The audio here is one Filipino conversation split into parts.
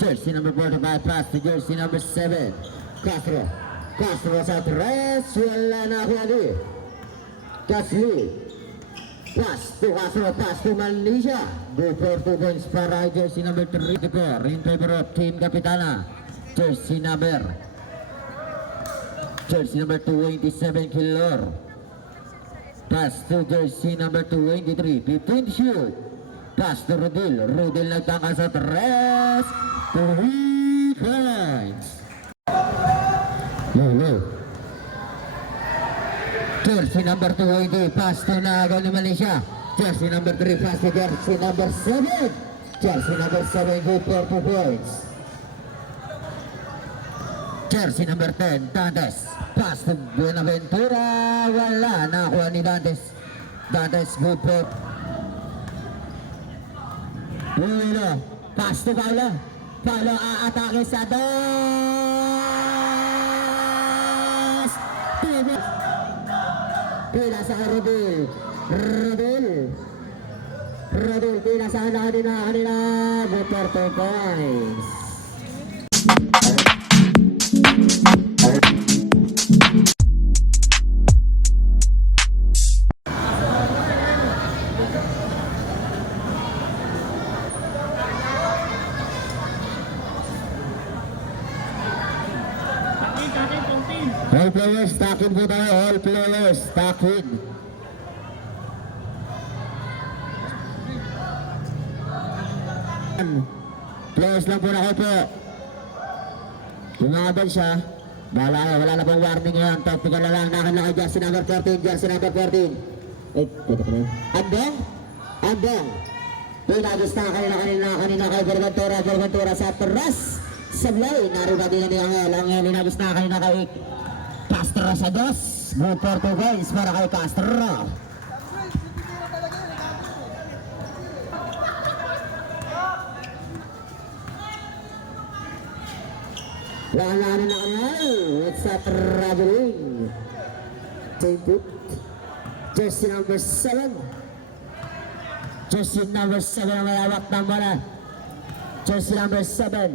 Jersey number 45, pass to jersey number 7. Castro. Castro sa tres. Wala na ako ali. Gasly. Pass to Castro. Pass to Malaysia. Go for 2 points para jersey number 34. In favor of Team Capitana. Jersey number 27, Kilor. Pass to jersey number 23. 15 to shoot. Pass to Rodil. Rodil nagtangka sa tres. 3 points. Low. Jersey number 20. Pass to Naga ni Malaysia. Jersey number 3. Pass to jersey number 7. Jersey number 7 go for 2 points. Jersey number 10. Dantes. Pass to Buenaventura. Wala. Nakuha ni Dantes. Dantes go for Ulo. Pass to Paulo. Paulo aatake sa dos. Pila sa Rodil. Rodil pila sa kanina. Go for 2 points. All players, takin po tayo. All players, takin. Players lang po na kayo po. Tumagal siya. Wala na pong warning ngayon. Tactical na lang. Nakin lang kay jersey number 14. Jersey number 14. Pwede ko na yun. Andong. Pinagis na kanina kay Berventura sa terras. Sablay. Naroon natin na ni Angel. Angel, pinagis na kanina kay Castro sa dos. Go for 2 points para kay Castro. Lahanan na kanal. It's a traveling. Take jersey number 7. Jersey number 7 ang malawak ng bola. Jersey number 7.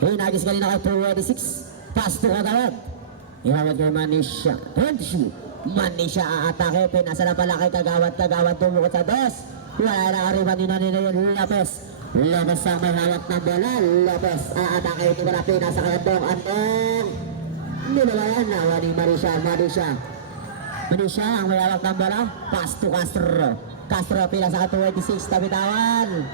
Hinagis kanina kay 26. Pass to Kagawad. Ihawad kay Manisha. 20 shoot. Manisha aatake. Pinasa na pala kay Kagawad. Kagawad tumukot sa dos. Wala na kariban din na nila yung Lopez. Lopez ang may hawak ng bola. Lopez aatake. Ito na pinasa kay Andong. Nilawayan na. Wani Manisha. Manisha ang may hawak ng bola. Pass to Castro. Castro pinasa kay 26. Tabitawan.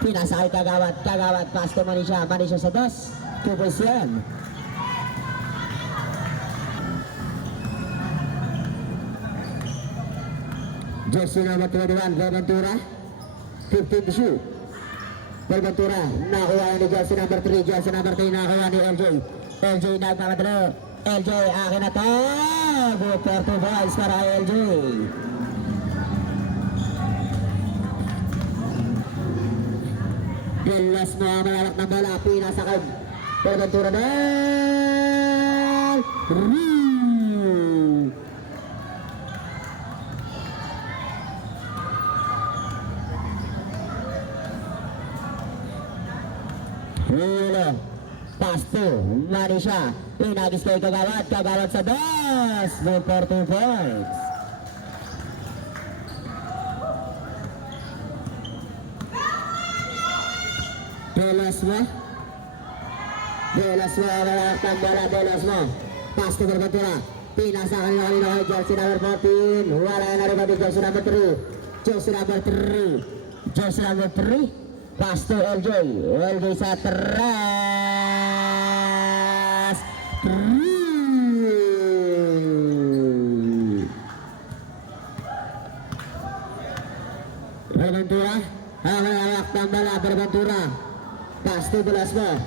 Pinasa kay Kagawad. Kagawad pass to Manisha. Manisha sa dos. 2 points yan. Jersey number 21, Berventura. 15 to shoot. Berventura, nakuha ni jersey number 3. Jersey number 3, nakuha ni LJ. LJ nagmamadalo. LJ, akin na to. Go for 2 points para kay LJ. Pilas mo ang malawak ng bala. Pinasa kay Berventura dahil pass to Marisha. Pinagis kay Kagawad. Kagawad sa dos. Go for 2 points. Delasmo. Malakang bola. Delasmo. Pass to Berventura. Pinasa kanina kay jersey number 14. Wala na rin natin jersey number 3. Jersey number 3. Pass to LJ. LJ sa teras. Berventura. Hawak ng bala. Berventura. Pass to Velasco.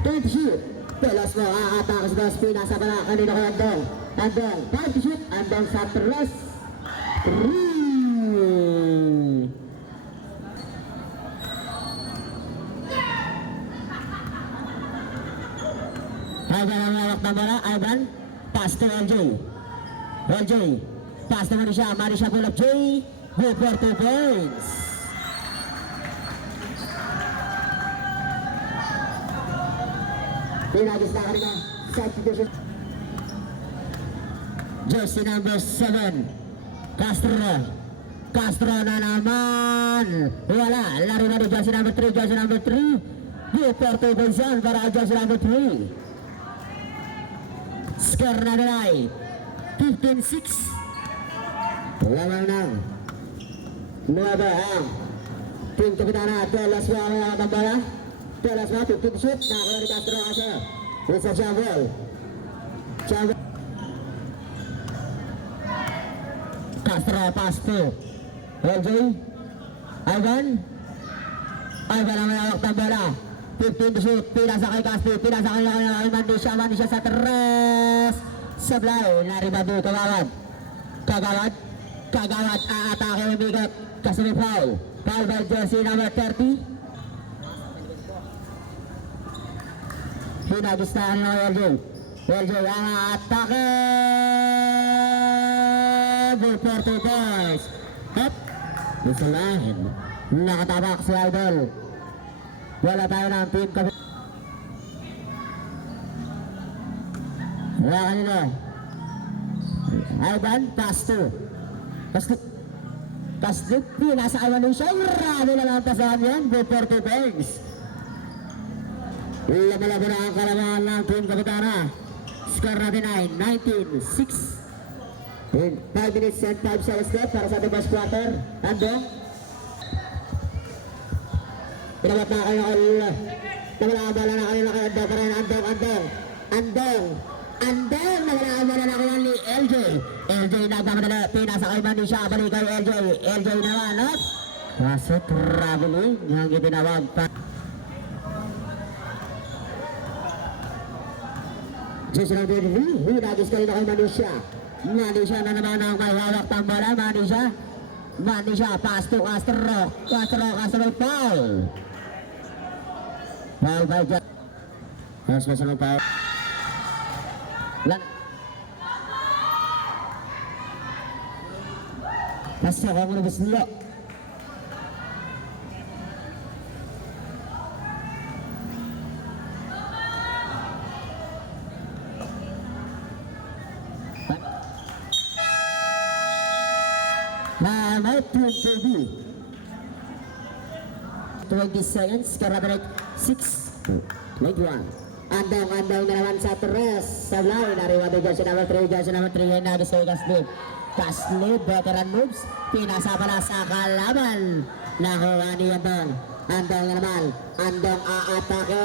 20 shoot. Velasco aatake sa dos. Pinasa pala kanina kay Andong. Andong. 5 shoot. Andong sa teras. Ivan ang hawak ng bola. Ivan. Pass to LJ. Pass to Marisha. Marisha pull up J. Go for 2 points. Pinagis na kanina. Substitution. Jersey number 7. Castro na naman. Wala. Lari na ni jersey number 3. Jersey number 3. Gilberto Gonzal para jersey number 3. Score na nilay 15-6. Lamang ng Nueva ang Team Kapitana Telas mo ang mga tambala. Telas mo 15 shoot. Nakakuha ni Castro kasi it's a jumble. Castro pass to LJ Ivan ang hawak tambala. 15 to shoot. Pinasa kay Castro. Pinasa kay Mandisha sa tres. Sablay naribado Kagawad aatake umigot kasi may foul by jersey number 30. Hinagistahan ng LJ ang aatake for 2 points. Up isulahin nakatabak si Idol. Wala tayo ng team kapit. Wala kanina Ivan pass to Kaslit, nasa awan ng siya. Rami na lang pasahan yan. Go for 2 points. Laban-laban na ang kalamangan ng Team Kapitana. Score natin ay 19-6. 5 minutes and 5 seconds left para sa ating first quarter. Andong. Pinabat na kayo namalakabala na kayo na kayo. Andong namalakabala na kayo ni LJ. LJ nagmamadala, pinasa kay Mandisha, balik kay LJ naman, no? Kaso traveling, yung itinawag pa. Just lang din, hinagis kayo na kay Mandisha. Mandisha na naman ang may hawak tambala, Mandisha, pass to Castro may foul. Foul by Jack. Mas masamang foul. Pasok ako na bisnilo. May 20 seconds, karabarik 6, 21. Andong na naman sa tres. Sablay, nariwado jersey number 3, yan nagis kay Kaslib, veteran moves. Pinasa pala sa kalaban. Nakuha ni Andong na naman. Andong aatake.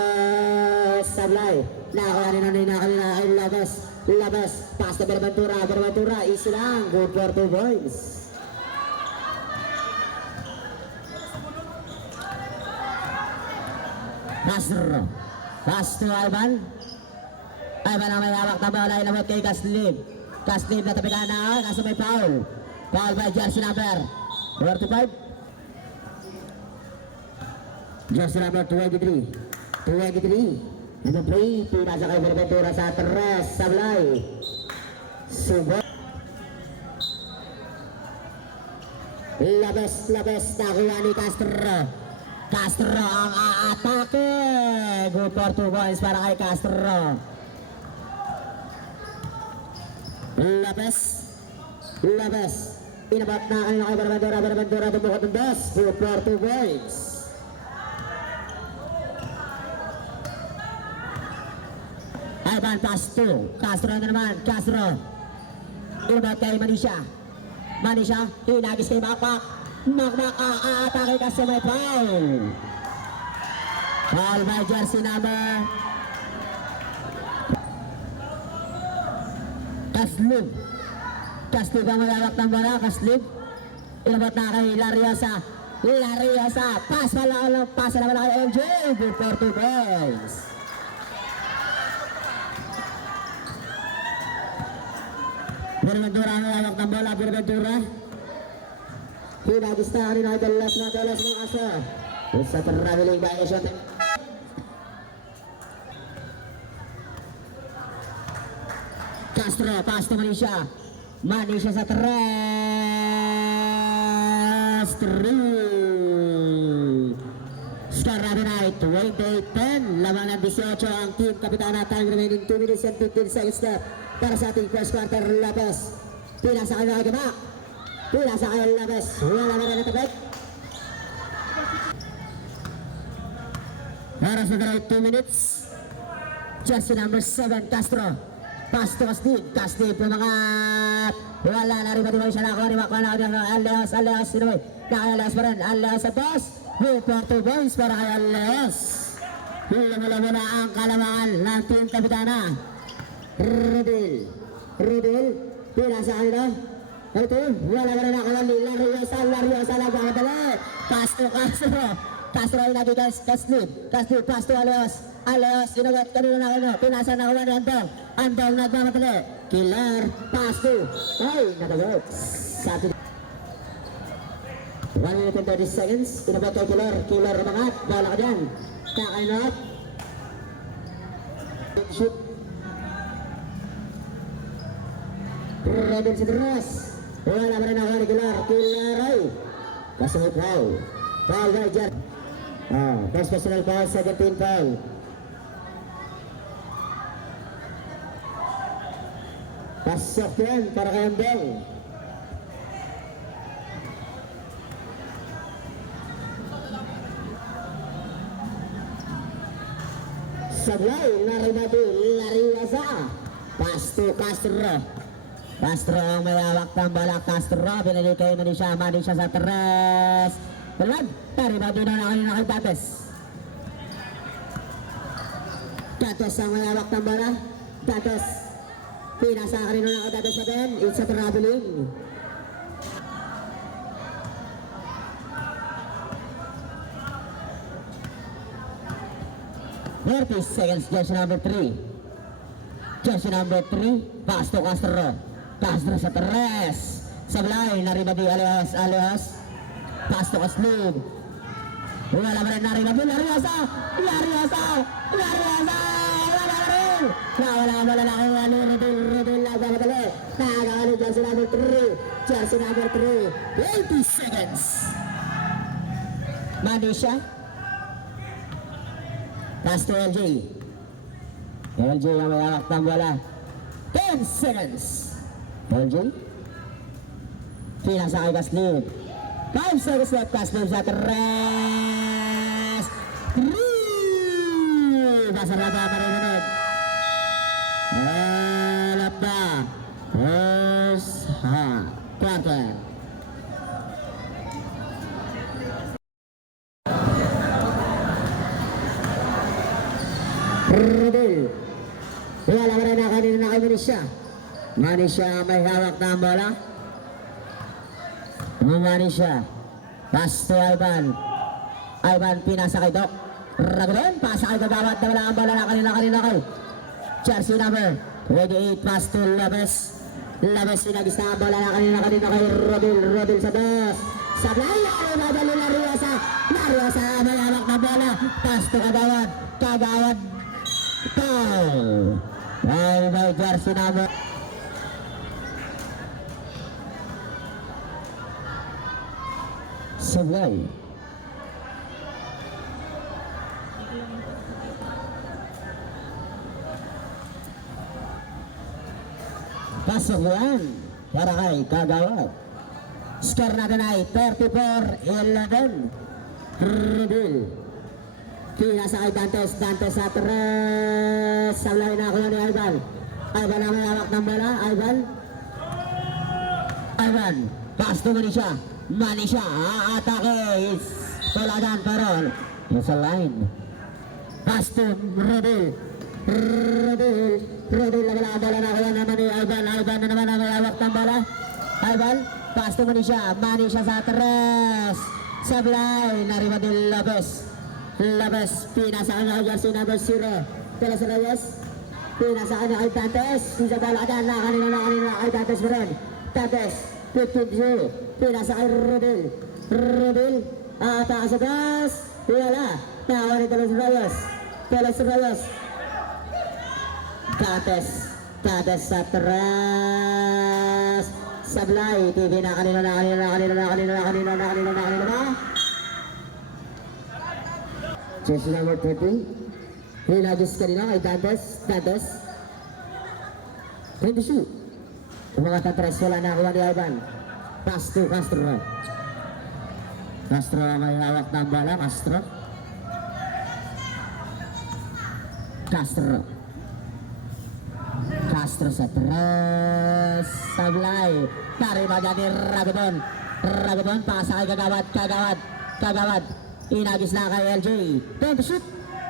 Sablay. Nakuha ni Nanay ay Labas. Pass na Berventura. Easy lang. Good for 2 points. Pass to Ivan ang may hawak na bola. Ilabot kay Kaslib na tabi kanan. Kaso may foul by jersey number 45. Jersey number 23. Number 3. Pinasa kay Berventura sa tres. Sablay. Subo. Labas. Nakuha ni Castro ang aatake. Good for 2 points para kay Castro. Labas. Inabat na kayo kay Berventura. Tumukot ng 2. Good for 2 points. Ivan pass to Castro na naman. Inabat kay Mandisha. Hinagis kay Makmak aatake kasi may foul. Foul by jersey number Kaslib ang malawak ng bola. Inabot na kay Lariosa. Pass na wala kay LJ. Good for 2 points. Berventura ang malawak ng bola. Hinagis na rin ang telas ng asa. Sa traveling violation. Castro, pass to Mandisha sa tres. Score natin ay 28-10. Lamang ng 18 ang team Kapitana. Time remaining 2 minutes and 15 seconds left para sa ating first quarter. Lopez. Pinasa kayo mga gaba. Pinasa kayo Lopez. Wala na rin natapit. Para sa drive 2 minutes. Jersey number 7 Castro. Pass to Casdib. Casdib pumangat. Wala na rin pati mo siya nakuha ni Makwana. Aleos. Sino ba? Aleos pa rin. Aleos sa boss. With 40 points para kay Aleos. Lumula muna ang kalamangan ng team Kapitana. Rodel. Pinasa kanina. Ito. Wala na rin nakuha ni Lariosa. Nagmamadali. Pass to Castro ay nagiging Casdib. Pass to Aleos, sinagot kanina na kayo. Pinasa na kuha ni Andong nagmamadali. Killer, pass to. Ay, nakagot. Sabi 1 minute and 30 seconds. Pinabot kay Killer umangat. Bala ka dyan. Kakainot. Shoot. Redden sa Dres. Wala pa rin ako ni Killer ay. Kasunod foul. Foul by Jar. First personal foul, second team foul. Pasok yan para kay Andong. Sablay, Lariosa. Pass to Castro. Castro ang may hawak ng bola. Castro, pinili kay Manisha sa tres. Balad, taribado na kanina kay Tates. Tates ang may hawak ng bola. Tates. Pinasa kanina na kay Tates natin. It's a traveling. Seconds, jersey number 3. Jersey number 3, pass to Castro. Castro sa tres. Sablay, naribadi Aleos. Pass to Casdib. Wala pa rin naribadi Lariosa. Wala na kayo Rodel nagmamadali. Nakakali jersey number 3. 20 seconds. Manisha. Pass to LJ ang may hawak ng bola. 10 seconds. LJ. Pinasa kay Casdib. 5 seconds left. Casdib sa tres. Pasarada pa rin naman. Alam na. First quarter. Rodel. Wala ka rin na kanina na kay Manisha may hawak na ang bola. Manisha. Pass to Ivan. Pinasa kay Doc. Ragulon. Pasa kay Gagawat na wala ang bola na kanina kay jersey number 28. Pass to Lopez. Sinagis na ang bola na kanina kay Rodel sa dos. Sablay. Lariosa may hawak na bola. Pass to Kagawat. Foul. Ay may jersey number. Sablay. Pasok yan para kay Kagawat. Score natin ay 34-11. Rodel. Pinasa kay Dantes sa tres. Sablay na ako ni Ivan ang may hawak ng bola. Ivan. Pass to Manisha. Atake. Wala dyan pero sa line. Pass to Rodel na wala ang bola na kaya naman ni Ivan na naman ang may hawak ng bola. Pass to Manisha sa tres. Sablay. Naribadi Lopez, pinasa kanya kay jersey number 0. Pinasa kanya kay Dantes. Isa bala ka dyan na kanina kay Dantes pa rin. Dantes, 15-0. Pinasa kay Rodel. Ataka sa gas. Wala. Nakawa ni Teles Reyes. Dantes sa tres. Sablay. TV na kanina. Jersey number 30. Hinagis kanina kay Dantes. 22. Umangat ang tres, wala na kuha ni Ivan. Pass to Castro. Castro may hawak ng bola. Castro sa tres. Sablay. Tarima dyan ni Ragodon. Pasa kay Kagawad. Inagis na kay LJ. 10 to shoot.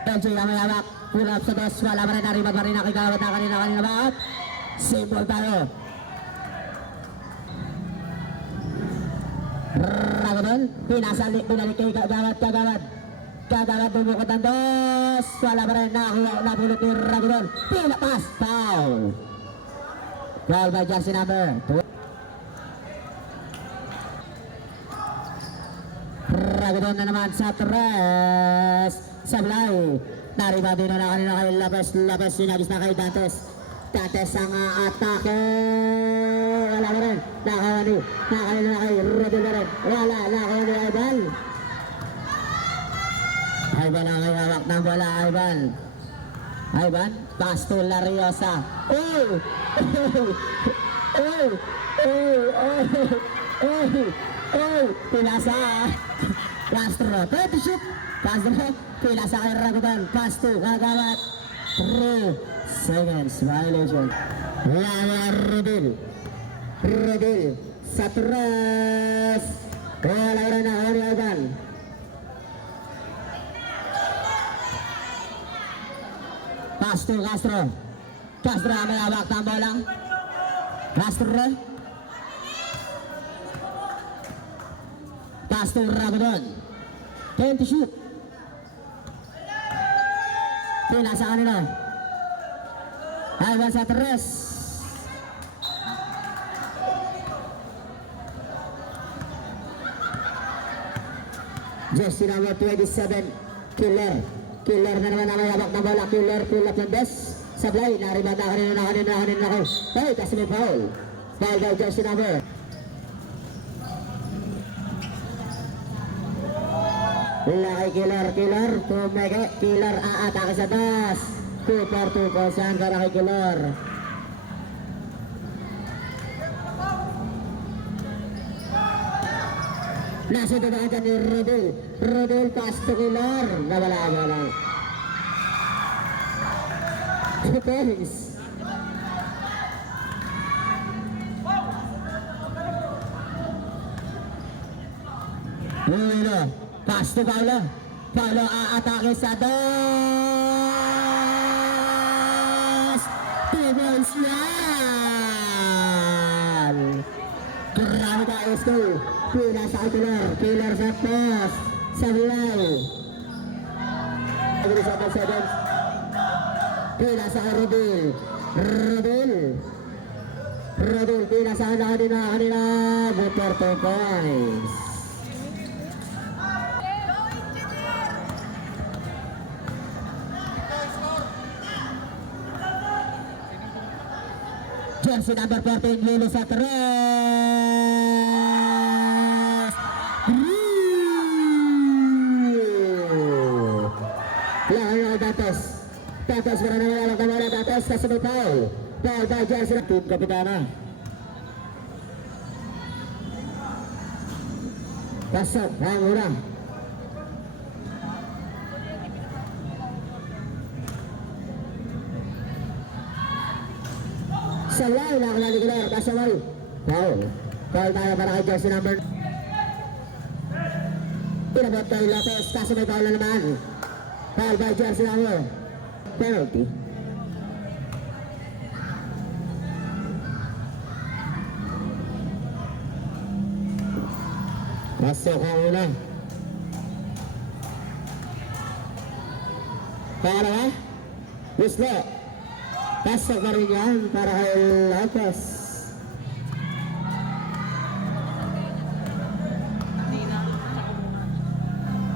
LJ na may hawak. Pull up sa dos. Wala pa rin. Narima pa rin na Kagawad na kanina bakit. Simple tayo. Ragodon. Pinalik kay Kagawad bumukot ang dos. Wala pa rin. Napulot ni Ragodon. Pinapas. Foul by jersey number 2. Ragodon na naman sa tres. Sablay. Nariba din na kanina kay Labas. Sinagis na kay Dantes ang atake. Wala pa rin. Nakakuha na kay Rodel na rin. Wala. Nakakuha ni Ivan ang may hawak ng bola. Ivan. Pass to Lariosa. Pinasa Castro. 20 shoot. Castro. Pinasa kay Ragodon. Pass to Kagawad. 3 seconds violation. Rodel sa tres. Wala na kay Ivan. Pass to Castro may hawak ng bola. Castro. Pass to Ragodon. 20 shoot. Pinasa kanina. Ivan sa tres. Jersey number 27. Killer na naman ang hawak ng bola. Killer pull up ng best. Sablay. Nariba na kanina ko. Hey, kasi may foul. Foul daw jersey number. Wala kay Killer aatake sa taas. 2-4 saan ka na kay Killer. Nasa dadaan dyan ni Rodel pass to Killer. Nawala. Perez. Pass to Paulo aatake sa dos. 2 points yan. Grabe ka Esko. Pinasa kay Killer sa post. Sablay. Pinasa kay Rodel pinasa na kanina. Before 2 points. Jersey number 14, Lilo sa tres. Lahat Dantes para nawala ka muna Dantes kasi may foul by Jersey ng team kapitana. Pasok ang una. Salay na kala ni Killer, kasawal. Foul tayo para kay jersey number. Pinabot kay Lopez, kaso may foul na naman. Foul by jersey number. Penalty. Pasok ang una. Pangalawa, Wislo. Pasok na rin yan para kay Lopez.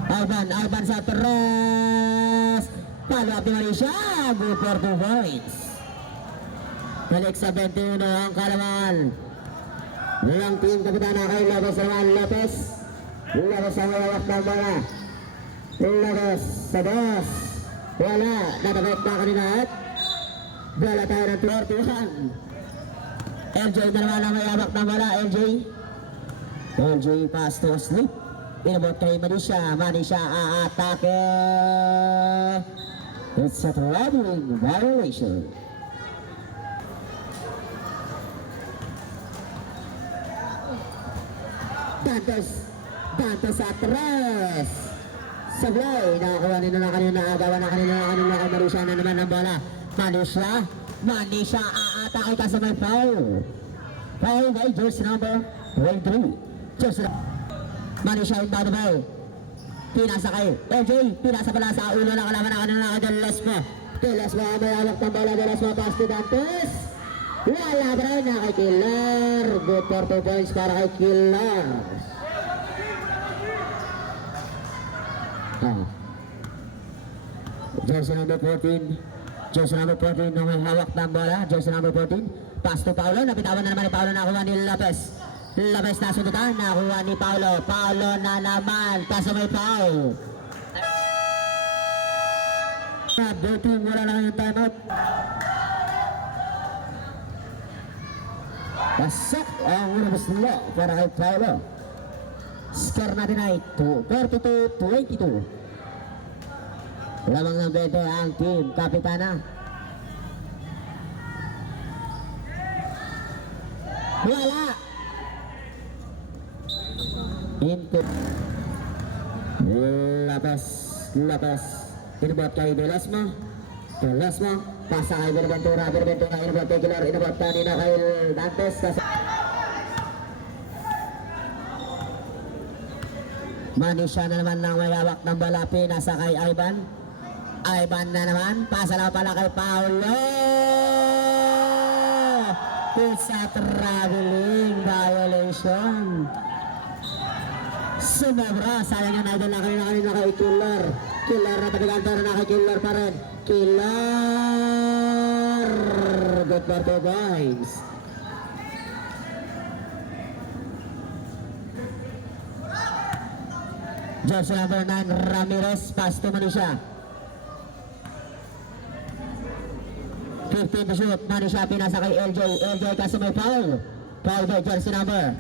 Alban sa tres. Follow up ni Marisha. Go for 2 points. Balik sa 21 ang kalamangan. Nilang team kapitana kay Lopez naman. Lopez ang hawak ng bola. Labas sa dos. Wala. Natabot na kanina at bola tayo ng 21. LJ na naman ang mayabak na bola. LJ pass to sleep. Inabot kay Manisha. Manisha aatake. It's a traveling violation. Dantes atras. Sablay, nakakuha nila na kanina, agawa na kanina kay Manisha na naman ang bola. Manisha aatake ka sa may foul. Foul by jersey number 23. Manisha inbound ball. Pinasa kay LJ, pinasa pala sa ulo na kalaban na kanina kay Delesmo ang may alok ng bola. Delesmo pass to Dantes. Wala pa rin na kay Killer. Good for 2 points para kay Killer. Jersey number 14 nung may hawak ng bola. Jersey number 14 pass to Paulo. Napitawan na naman ni Paulo. Nakuha ni Lopez na sundutan. Nakuha ni Paulo na naman. Kaso may foul. Dirty, wala lang yung timeout. Pasok ang unang sila para kay Paulo. Score natin ay 42-22. Lamang ng 20 ang team Kapitana. Wala. Into Lapas inabot kay Delesmo. Pasa kay Berventura inabot kay Killer. Inabot kanina kay Dantes. Manisha na naman ng may hawak ng bola. Pinasa kay Ivan na naman. Pasa na pala kay Paulo. It's a traveling violation. Sumobra. Sayang yung idol na kanina kay Killer. Killer na tabigan pero na kay Killer pa rin. Killer. Good for 2 points. Jersey number 9 Ramirez pass to Manisha. 15 to shoot. Manisha pinasa kay LJ kasi may foul by jersey number.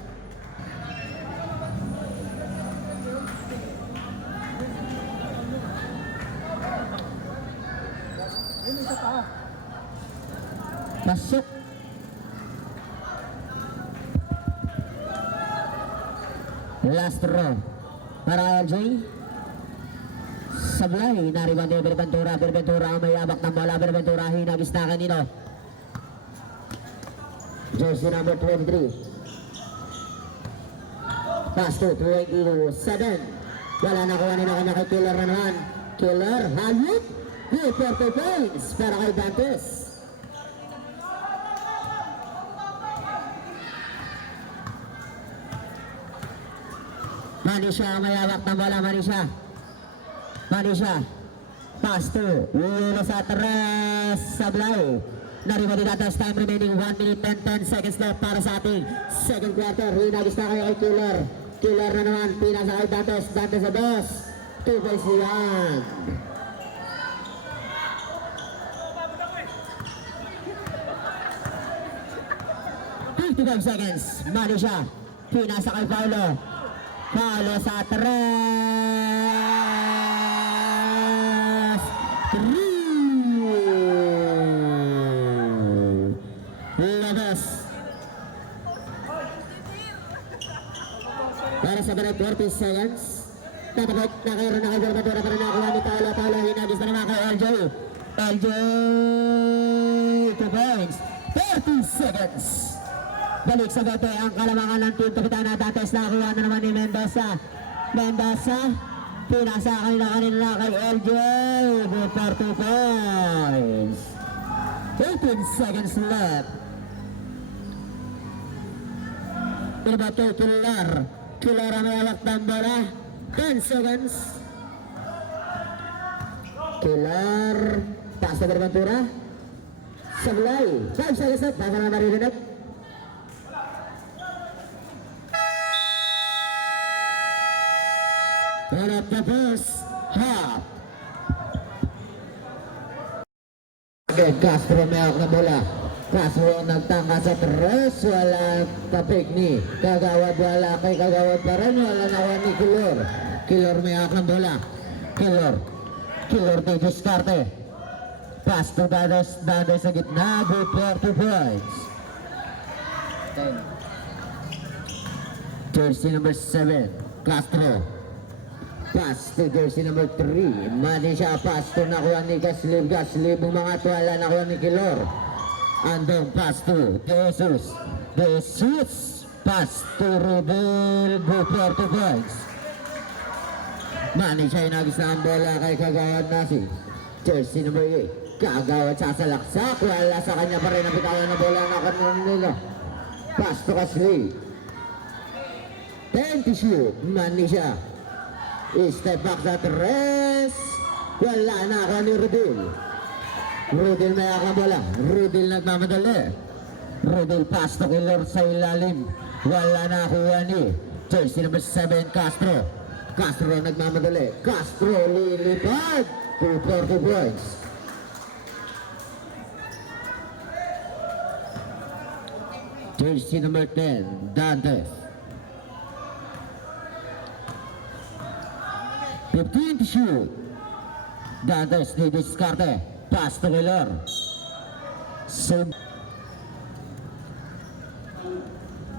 Pasok. Last row para LJ. Sablay, nariban din Berventura ang may abak ng bola. Berventura hinagis na kanino. Jersey number 23. Pass to 27. Wala na kuha nila kanya kay Killer na naman. Killer, hayop. Good for 2 points para kay Dantes. Manisha may hawak ng bola. Manisha pass to Lulos atras. Sablay nariba din atas. Time remaining 1 minute 10 seconds left para sa ating second quarter. Hinagis na kayo kay Killer na naman. Pinasa kay Dantes sa dos. 2 points yan. seconds. Manisha pinasa kay Paulo sa tres. 3 labas para sa 40 seconds. Tatapot na kayo na kay Berventura para nakuha ni Paulo. Hinagis na naman kay LJ 2 points. 30 seconds. Balik sa bote ang kalamangan ng team Kapitana Dantes. Nakuha na naman ni Mendoza. Pinasa kanina kay LJ. Good for 2 points. 18 seconds left. Pinabot kay Killer ang may alak ng bola. 10 seconds. Killer. Pass na Berventura. Sablay. 5 seconds left. Baka na maririnig. One of the first half. Okay, Castro may hawak na bola. Castro nagtangka sa tres, wala tapik ni Kagawad, wala kay Kagawad pa rin, wala nakuha ni Kilor. Kilor may hawak ng bola. Kilor to diskarte. Pass to Dados sa gitna, good for 2 points. Jersey number 7, Castro. Pass to jersey number 3, mali siya, pass to nakuha ni Gaslib, umangat, wala nakuha ni Kilor. Andong pass to De Jesus, pass to Rubel, good for 2 points. Mani siya inagis na ang bola kay Kagawad Nasi. Jersey number 8, Kagawad sasalaksak, wala sa kanya pa rin ang bitawan na bola na kanila. Pass to Gaslib, 10 to shoot, mani siya. Step back sa tres, wala na ako ni Rudel may akang bola. Rudel nagmamadali. Rudel pass to Kilor sa ilalim, wala na kuha ni jersey number 7, Castro. Castro nagmamadali, Castro lilipad, 2 for 2 points. Jersey number 10, Dantes. 15 to shoot. Dantes ni diskarte. Pass to Kilor.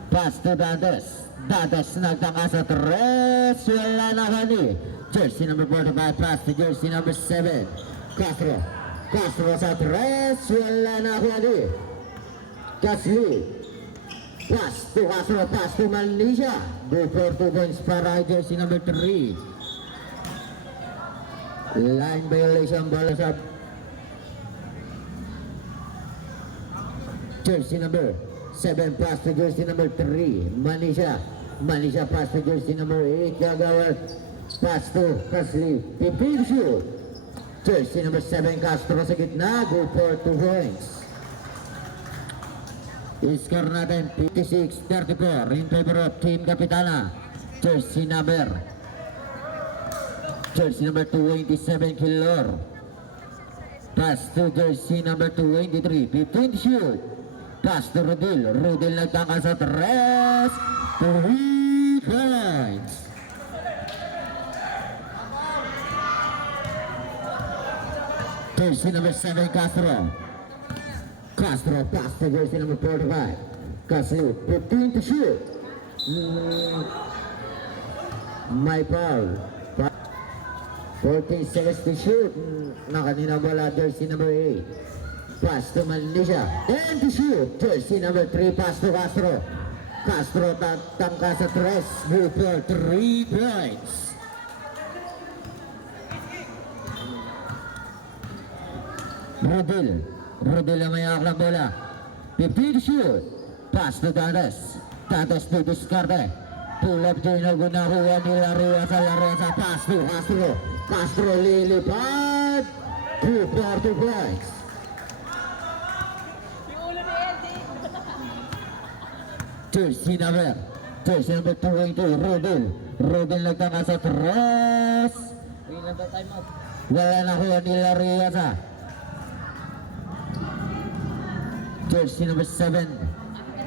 Pass to Dantes. Dantes nagtangka sa tres. Wala na kani. Jersey number 45. Pass to jersey number 7. Castro. Castro sa tres. Wala na kani. Gasly. Pass to Castro. Pass to Malaysia. Good for 2 points para jersey number 3. Line violation, bola sa jersey number 7, pass to jersey number 3, Manisha pass to jersey number 8, Kagawad, pass to Gasly, 15 shoot. Jersey number 7, Castro sa gitna, go for 2 points. Score natin 56-34 in favor of Team Kapitana. Jersey number 27, Kilor. Pass to jersey number 23, 15 shoot. Pass to Rudel nagtangka sa tres, 3 points. Jersey number 7, Castro. Pass to jersey number 45, Castro, 15 to shoot. My foul. 14 seconds to shoot. Na kanina wala jersey number 8. Pass to Malaysia. 10 to shoot. Jersey number 3. Pass to Castro. Castro tangka sa tres. Good for 3 points. Rudel ang may hawak ng bola. 15 to shoot. Pass to Dantes. Dantes to diskarte. Pull up din na gunakuha ni Laresa. Pass to Castro lilipad, 2 for 2 points. Jersey number 22, Rudel nagtangka sa tres. Wala na kuha ni Laresa. Jersey number 7,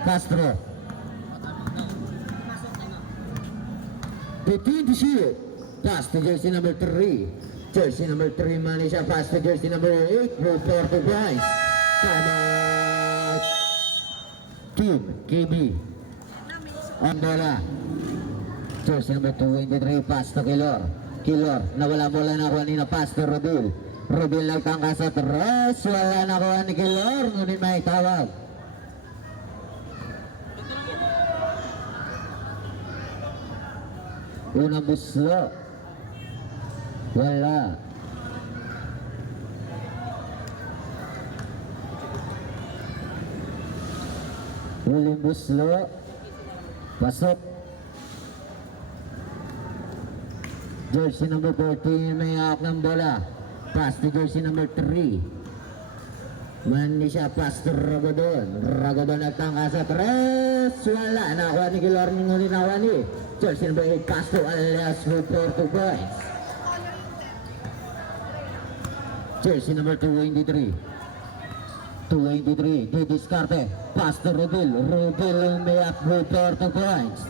Castro. 15 to shoot. Pass to jersey number 3. Jersey number 3, Manisha. Pass to jersey number 8. Good for 2 points. Tama. Team KB. On bola. Jersey number 23. Pass to Kilor. Nawala bola na kanina. Pass to Rudel nagtangka sa tres. Wala na kuha ni Kilor. Ngunit may tawag. Unang buslo. Wala. Huling buslo. Pasok. Jersey number 14 may hawak ng bola. Pass to jersey number 3. Manisha, pass to Ragodon nagtangka sa tres. Wala. Nakuha ni Kilor ng nakuha ni jersey number 8. Pass to Alias for 2 points. Jersey number 223. 223, di diskarte. Pass to Rodil. Rodil may up with 2 points.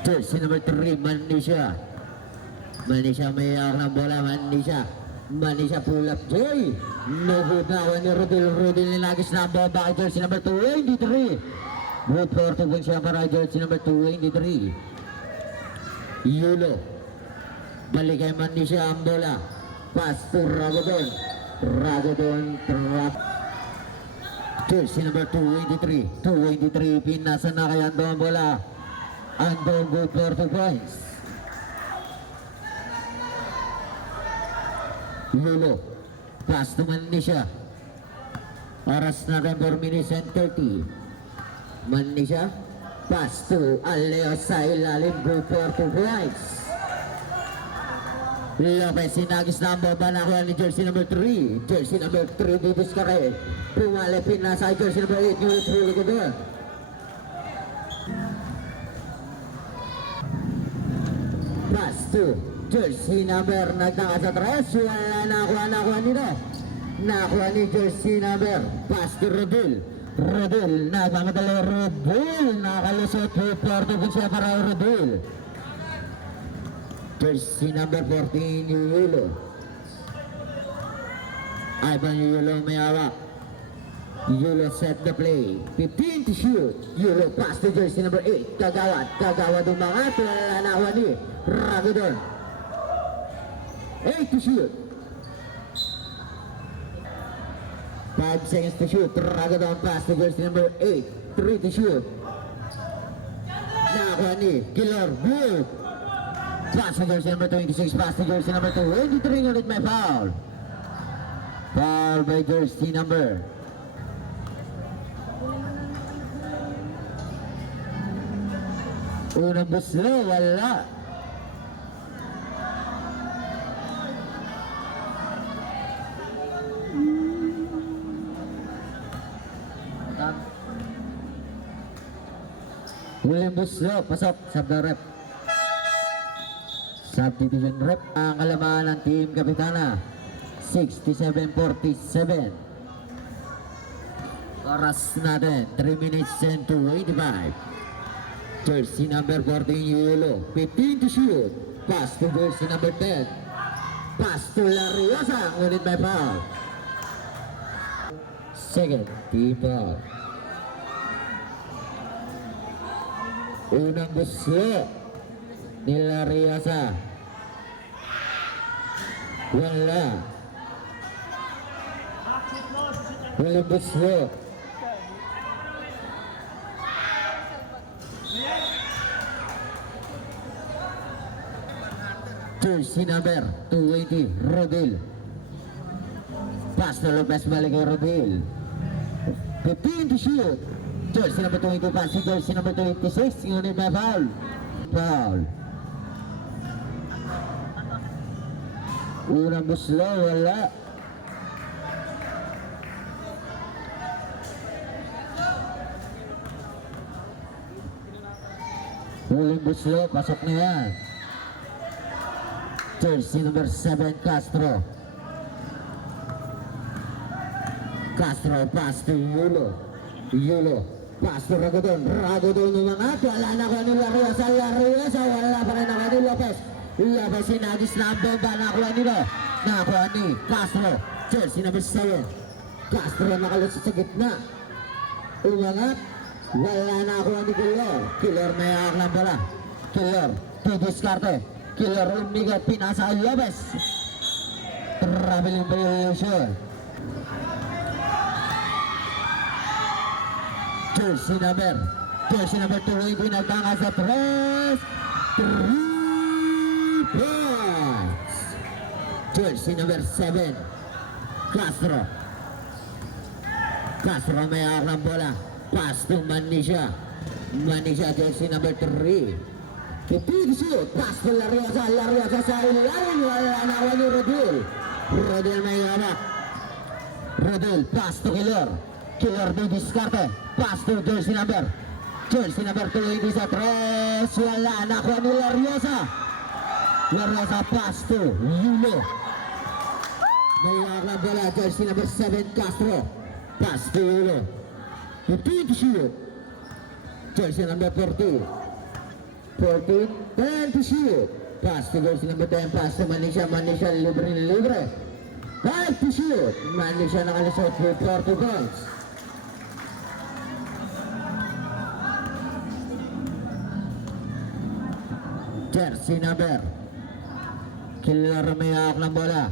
Jersey number 3, Manisha. Manisha may ng bola, Manisha. Manisha pull up, Joy. No good na ni Rodil. Rodil nilagis na baba. Jersey number 223. Good for 2 points siya para jersey number 223. Yulo. Balik kay Manisha ang bola. Pass to Ragodon. Ragodon trap. Jersey number 223. 223 pinasa na kay Ando ang bola. Ando good for 2 points. Yulo. Pass to Manisha. Oras na 4 minutes and 30. Manisha. Pass to Aleo sa ilalim. Good for 2 points. Lopez sinagis na ang boba na kuha ni jersey number 3. Jersey number 3 dito sa kare. Pumalipin na sa jersey number 8. Yung huli ko doon. Pass to jersey number nagtaka sa 3. Wala nakuha nito. Nakuha ni jersey number. Pass to Rodil. Rodil. Nagmamadali Rodil. Nakalusot. Puerto kung siya para Rodil. Jersey number 14, Yulo. Ivan Yulo may hawak. Yulo set the play. 15 to shoot. Yulo pass to jersey number 8. Kagawad. Kagawad umangat. Wala na ako ni Ragodon. 8 to shoot. 5 seconds to shoot. Ragodon pass to jersey number 8. 3 to shoot. Nakakuha ni Killer Bull. Pass to jersey number 26, pass to jersey number 23, ulit may foul. Foul by jersey number. Unang buslo, wala. Ulang buslo, pasok, sub the rep. Subdivision rep ang kalamaan ng team Kapitana 67-47. Oras natin 3 minutes and 2:85. Jersey number 14 Yulo 15 to shoot. Pass to jersey number 10. Pass to Lariosa. Ngunit may foul. Second team foul. Unang buslo ni Lariosa. Wala. Walang buslo. Jersey number 280, Rodil. Pass to Lopez, balik kay Rodil. 15 to shoot. Jersey number 22, pass to jersey number 26. Ngunit may foul. Foul. Unang buslo, wala. Huling buslo, pasok na yan. Jersey number 7, Castro. Castro, pass to Yulo. Yulo, pass to Ragodon. Ragodon umangat, wala na ko ni Lariosa. Lariosa, wala pa rin ako ni Lopez. Lopez sinagis na ang bomba. Nakuha nila. Nakuha ni Castro. Jersey number 7. Castro nakalusot sa gitna. Umangat. Wala na nakuha ni Killer. Killer may hawak ng bola. Killer, didiskarte. Killer umigat, pinasa ang Lopez. Traveling violation. Jersey number 2, pinagtanga sa press. 3 points. Jersey number 7, Castro. Castro may hawak ng bola. Pass to Manisha. Manisha, jersey number 3. Shoot. Pass to Lariosa. Lariosa sa ilalim. Wala na ako ni Rodil. Rodil may hawak. Rodil, pass to Killer. Killer di diskarte. Pass to jersey number 2, hindi sa 3. Wala na ako ni Lariosa. Laro sa pass to Yulo. May nakaklang bola, jersey number 7 Castro. Pass to Yulo. 15 to shoot. Jersey number 14. 10 to shoot. Pass to jersey number 10. Pass to Manisha. Manisha libre. 5 to shoot. Manisha nakalisot with 40 points. Jersey number Killer may hawak ng bola.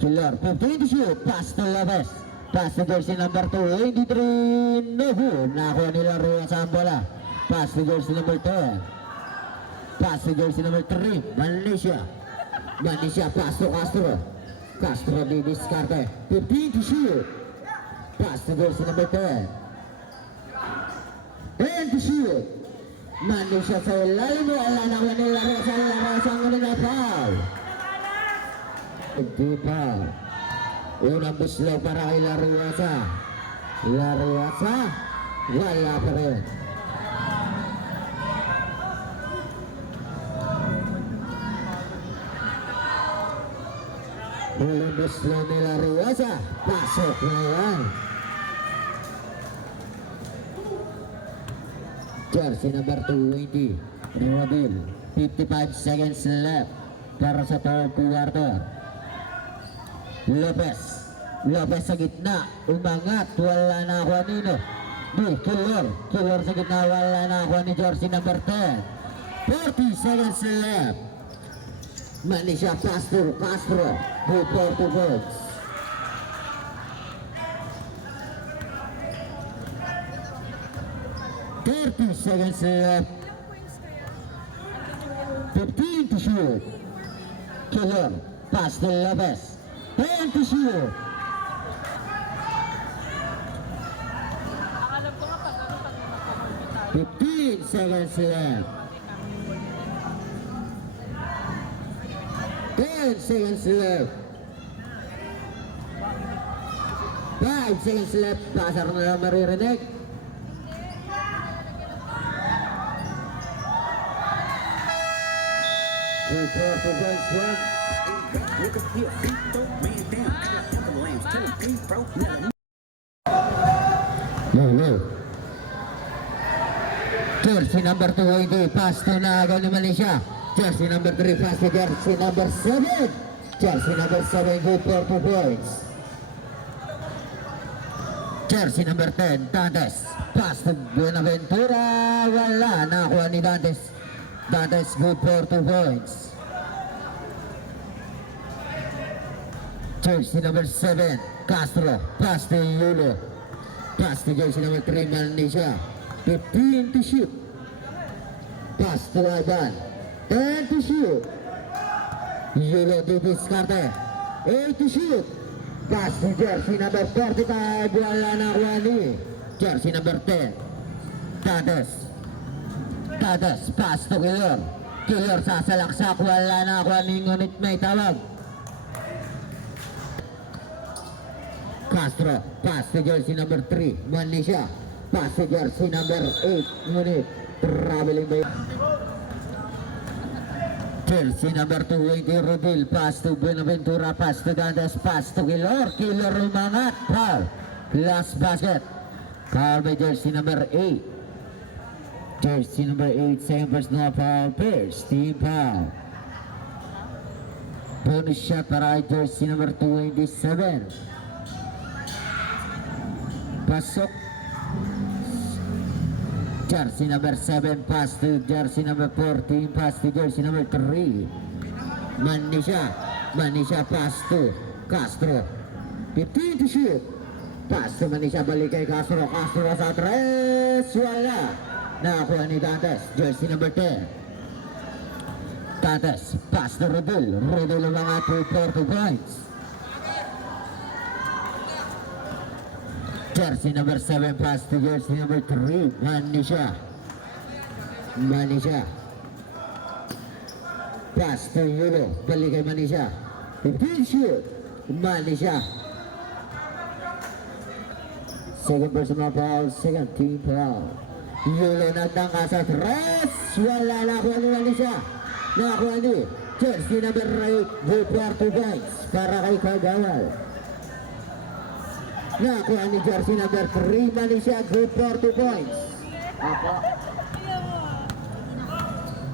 Killer 15 to shoot. Pass to Lopez. Pass to jersey number 2. 83 no good. Nakuha nila Ruas ang bola. Pass to jersey number 10. Pass to jersey number 3. Manisha. Pass to Castro. Castro di diskarte. 15 to shoot. Pass to jersey number 10. 10 to shoot. Manisha sa ilalim mo. Wala na ko nila Rosa ang nila foul. Hindi foul. Unang buslaw para kay Laruasa. Wala pa rin. Unang buslaw ni Laruasa. Pasok na yan. Jersey number 20 Rodil. 55 seconds left para sa third quarter. Lopez sa gitna, umangat, wala na ako nino. Killer sa gitna, wala na ako ni jersey number 10. 40 seconds left. Manisha pass to Castro, good for 2 points. Seconds left. 15 to shoot. Killer pass to Lopez. 10 to shoot. 15 seconds left. 10 seconds left. 5 seconds left. Pasar na lang maririnig. Jersey number 20 pass to Naga ni Malaysia. Jersey number 3 pass to jersey number 7. Jersey number 7 good for 2 points. Jersey number 10 Dantes pass to Buenaventura. Wala nakuha ni Dantes. Dantes good for 2 points. Jersey number 7 Castro pass to Yulo. Pass to jersey number 3 Manisha. 15 to shoot. Pass to Adan. 10 to shoot. Yulo di diskarte. 8 to shoot. Pass to jersey number 45. Wala na kuwani. Jersey number 10 Dantes pass to Killer sasalaksak. Wala na kuwani, ngunit may tawag. Castro pass to jersey number 3 Manisha. Pass to jersey number 8 ngunit traveling by jersey number 20 Rodil. Pass to Buenaventura. Pass to Dantes. Pass to Killer umangat. Foul. Last basket. Foul by jersey number 8. Jersey number 8 second personal foul. Pierce team foul. Bonus shot para jersey number 27. Pasok. Jersey number 7 pass to jersey number 14. Pass to jersey number 3 Manisha pass to Castro. 15 to shoot. Pass to Manisha, balik kay Castro sa 3. Wala. Nakakuha ni Dantes. Jersey number 10 Dantes pass to Rodil mga 2 points. Jersey number 7 pass to jersey number 3 Manisha. Pass to Yulo, balik kay Manisha. 15 shoot. Manisha. Second personal foul, second team foul. Yulo nagtangka sa 3. Wala na ko ni Manisha. Nakakuha ni jersey number 8, good for 2 points para kay Kagawad. Nakakuha ni jersey number 3, Manisha, good for 2 points. Ako.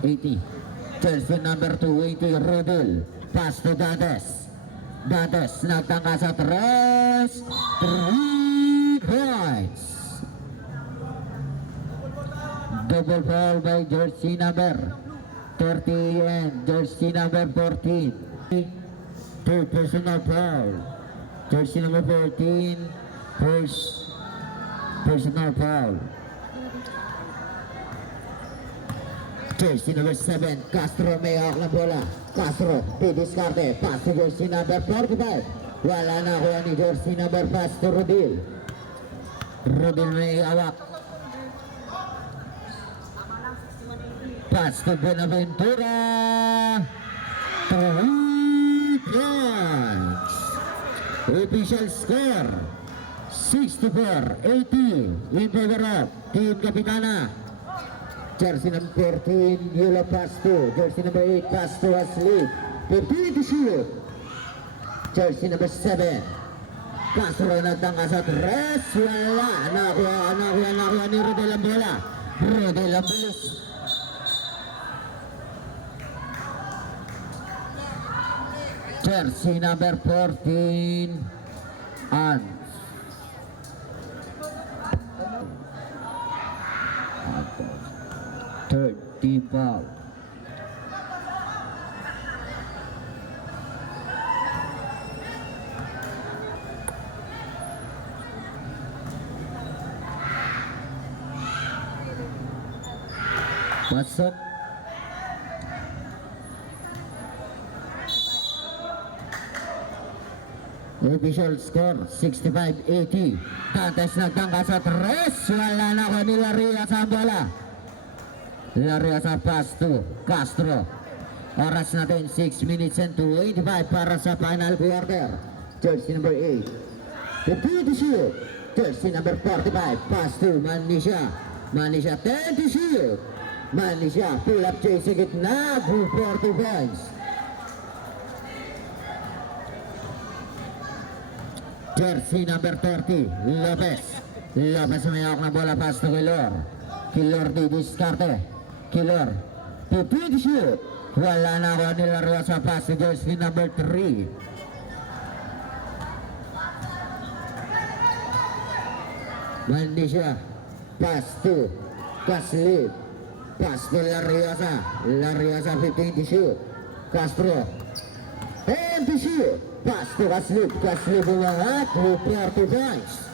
80. Jersey number 2, 80, Rodel. Pass to Dantes. Dantes, nagtangka sa 3 points. Double foul by jersey number 30 and jersey number 14. 2 personal foul. Jersey number 14, first personal foul. Jersey number 7, Castro may hawak ng bola. Castro, didiskarte, pass to jersey number 45. Wala na kuha ni jersey number 5 to Rodil. Rodil may hawak. Pass to Buenaventura. 3 points. Official score 64-80 in favor of Team Kapitana. Jersey number 14, Yula pass to. Jersey number 8, pass to Asli. 15 to shoot. Jersey number 7, Castro nagtangka sa 3. Wala. Nakuha ni Rodel ang bola. Rodel ang bilis. Jersey number 14, and third team foul. Masuk. Official score 65-80. Dantes nagtangka sa 3. Wala na ko ni Laria sa bola. Laria sa pass to Castro. Oras natin 6 minutes and 25 para sa final quarter. Jersey number 8, 15 to shoot. Jersey number 45, pass to Manisha. Manisha 10 to shoot. Manisha pull up chase sa gitna. Good for 2 points. Jersey number 30, Lopez. Lopez may hawak na bola, pass to Kilor. Kilor di diskarte. Kilor, 15 to shoot. Wala na ako nilaro sa pass to jersey number 3. Manisha, pass to Kaslip. Pass to Lariosa. Lariosa 15 to shoot. Castro, 10 to shoot. Pass to Kaslip. Kaslip umangat. 2 points.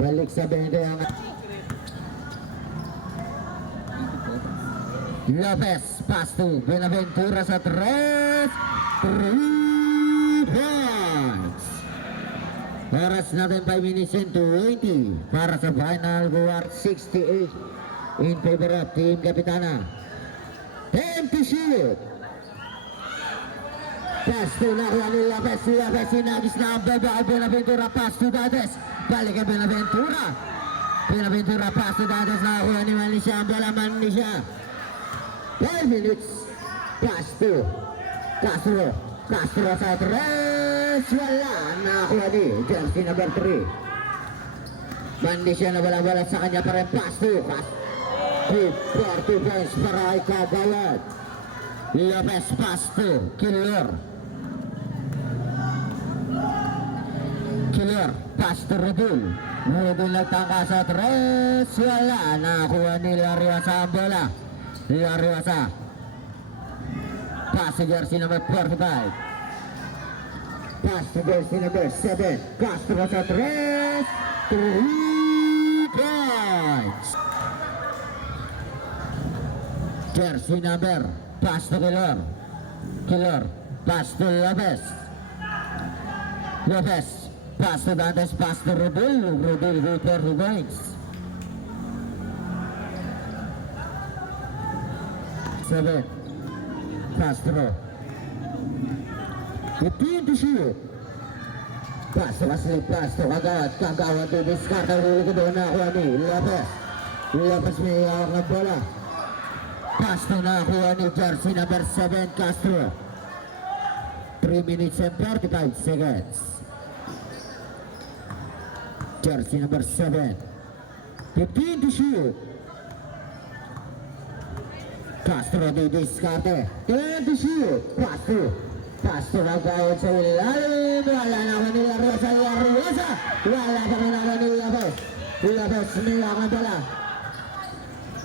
Balik sa 20 ang Lopez. Pass to Buenaventura sa 3 points. Oras natin 5 minutes and 20 para sa final score 68 in favor of Team Kapitana. 10 to shoot. Pass to nakuha ni Lopez. Lopez sinagis na ang baba. Buenaventura pass to Dantes. Balik kay Buenaventura. Buenaventura pass to Dantes. Nakuha ni Manisha ang bola. Manisha 5 minutes. Pass to Castro. Castro sa 3. Wala. Nakuha ni jersey number 3. Manisha na wala sa kanya pa rin. Pass to 2 points para kay Kagawad. Lopez pass to Kilor. Kilor pass to Rodul. Rodul nagtangka sa 3. Wala. Nakuha ni Lariosa ang bola. Lariosa pass to jersey number 45. Pass to jersey number 7. Castro sa 3 points. Jersey number, pass to Kilor. Kilor, pass to Lopez. Lopez, pass to Dantes, pass to Rodul. Rodul go for 2 points. 7, Castro. 15 to shoot. Pass to Asli, pass to Kagawad. Kagawad to discard ang huli ko doon na ako ni Lopez. Lopez may hawak ng bola. Pass na nakakuha ni jersey number 7 Castro. 3 minutes and 45 seconds. Jersey number 7. 15 to shoot. Castro di diskarte. 10 to shoot. Castro nagkawin sa ilalim. Wala na Manila Rosa. Wala pa rin na Manila Lopez. Lopez may hawak ng bola.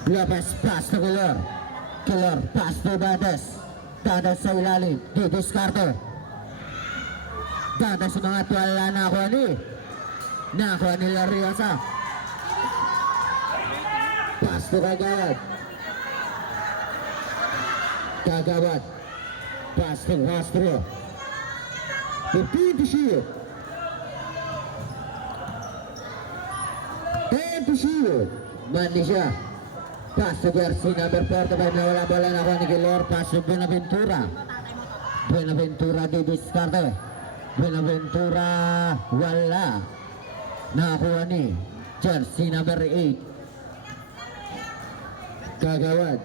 Lopez pass to Kilor pass to Dantes sa ilalim di diskarte. Dantes mga tuwala nakuha ni Lariosa. Pass to Kagawad pass to Castro. 15 to shoot. 10 to shoot. Mandi siya. Pass to jersey number 45 na wala bola na ni Kilor. Pass to Buenaventura di diskarte. Buenaventura wala. Nakakuha ni jersey number 8 Kagawad.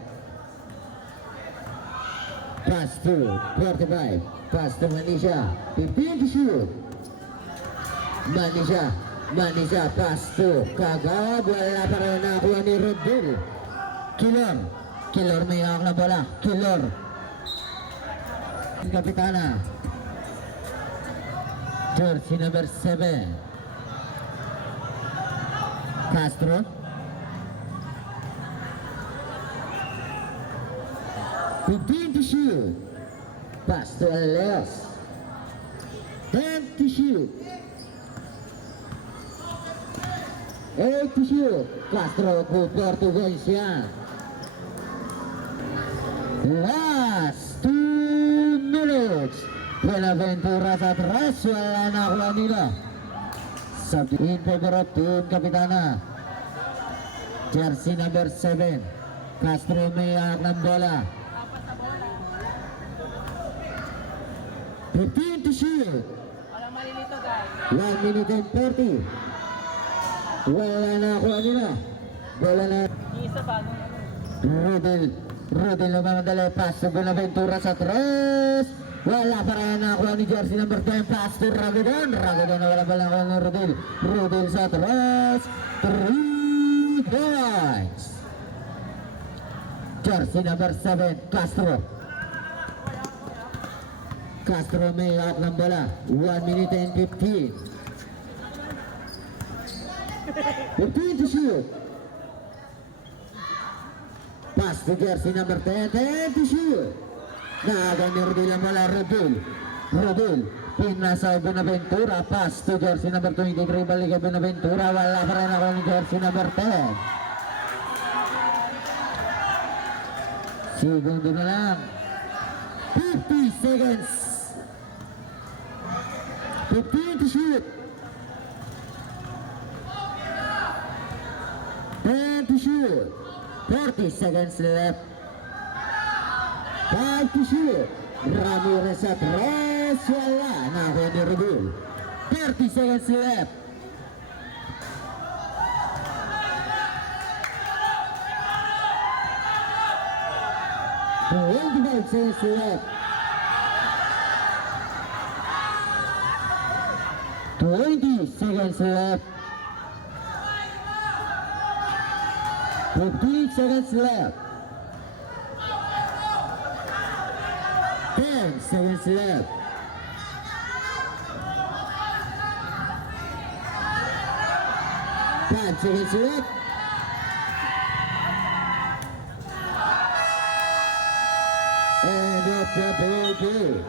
Pass to 45. Pass to Manisha. 15 to shoot. Manisha pass to Kagawad. Wala pa rin nakakuha ni Rodel. Kilor may hawak na bola. Kilor Kapitana. Jersey number 7 Castro. To shoot. Pass to Aleos. 10 to shoot. 8 to shoot. Castro po Portuguese yan. Last 2 minutes. Buenaventura sa 3. Wala na kuha nila. In favor of team Kapitana. Jersey number 7 Castro may hawak ng bola. 15 to shoot. 1 minute and 30. Wala na kuha nila. Bola na Rodel na mamadali. Pass to Buenaventura sa 3. Wala pa rin nakuha ni jersey number 10. Pass to Ragadon na wala pa lang ng Rodel sa 3 points. Jersey number 7 Castro may hawak ng bola. 1 minute and 15. 15 to shoot. Pass to jersey number 10. 10 to shoot. Nakagan ni Rodel ang bola. Rodel pinasa Buenaventura. Pass to jersey number 23. Balik kay Buenaventura. Wala pa rin ako ni jersey number 10. Segundo na lang. 50 seconds. 15 to shoot. 10 to shoot. 40 seconds left. 5 to shoot. Ramirez at Reyes. Wala. Nakuha ni Rodel. 30 seconds left. Seconds left. 20 seconds left. 15 seconds left. 10 seconds left. 5 seconds left. And that's the ball game.